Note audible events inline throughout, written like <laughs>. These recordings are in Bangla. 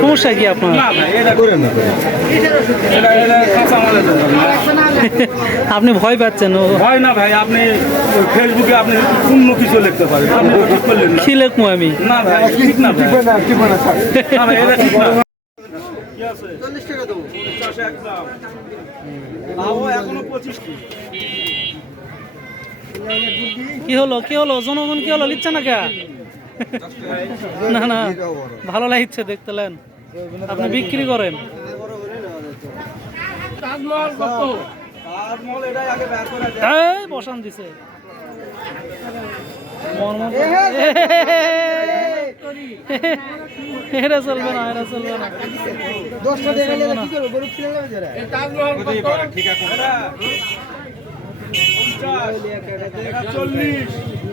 সমস্যা কি আপনার। আপনি ভয় পাচ্ছেন ও? হয় না ভাই আপনি ফেসবুকে আপনি অন্য কিছু লিখতে পারেন কি লেখবো আমি? না ভাই ঠিক না এখনও কি হলো কি হলো? জনগণ কি হলো? লিখছে না কে? <laughs> না না ভালো লাগছে দেখতে লেন। আপনি বিক্রি করেন। তাজমহল কত? তাজমহল এটাই আগে বের করে দেয় এই বসান দিছে। মন <laughs> চলবে না এটা চলবে না। তাজমহল কত? ঠিক আছে। পঞ্চাশ। এটা চল্লিশ। এটা পঞ্চাশ এটাও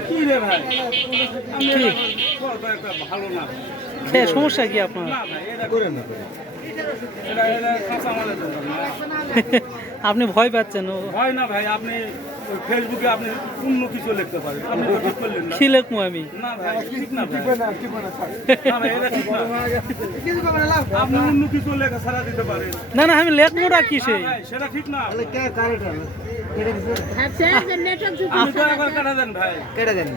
কি রে ভাই? ভালো না সমস্যা কি আপনার? না ভাই এটা করে না না। <laughs> আপনি ভয় পাচ্ছেন? হয় না ভাই আপনি ফেসবুকে আপনি অন্য কিছু লিখতে পারেন। আপনি তো ঠিক করলেন না। কি লেখবো আমি? না ভাই ঠিক না ভাই। না ভাই এটা ঠিক না। আপনি অন্য কিছু লেখা ছাড়া দিতে পারেন। না না আমি লেখবোটা কি সেই সেটা ঠিক না। আচ্ছা নেটওয়ার্ক আপনি কাটা দেন ভাই। কেটে দেন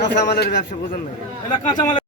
কাঁচা মালের ব্যবসা বুঝুন না। এটা কাঁচা মালের